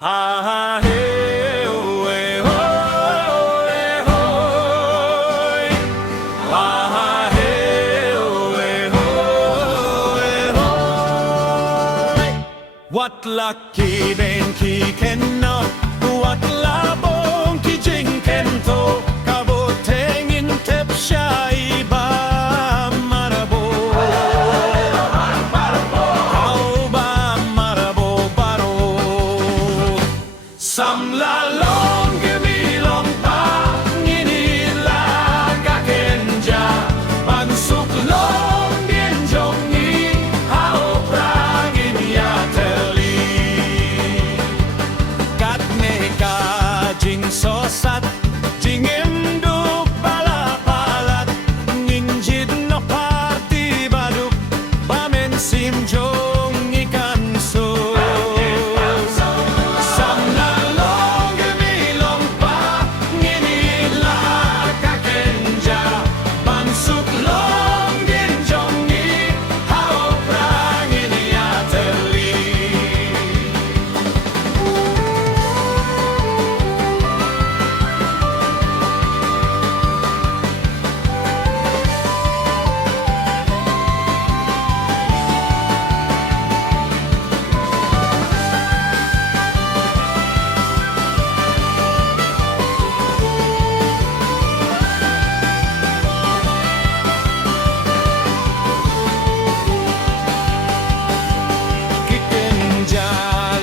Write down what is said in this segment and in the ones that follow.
Ha hey oh hey ho hey ho ha hey oh hey ho hey ho What lucky den ki ken no What la bong ki jing ken to Kabo tengin tep shai ba marabo Kau ba marabo baro Sam la long mi long pa ngini la ka kenja ban suk long bien jong ni hao prang in ya teli kat me ka jing so sat jing em du pala palat ngin jid no party baduk ba men sim jong ikan so Sam la long mi long pa ngini la ka kenja ban suk long bien jong ni hao prang in ya teli Kikenja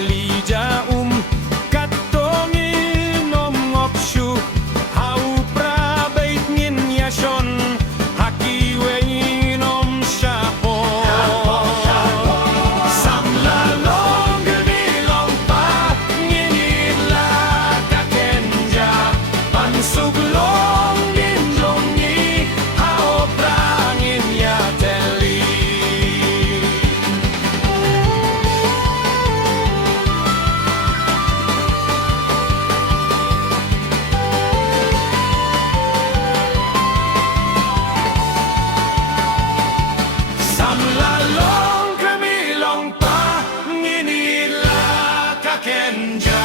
lija katongin om opshu hau prabait ngin yashon haki wein om shapo Sam la long ni long pa ngini la kakenja pan suk long din jong ni hau prangin ya teli Sam la long mi long pa ngini la ka kenja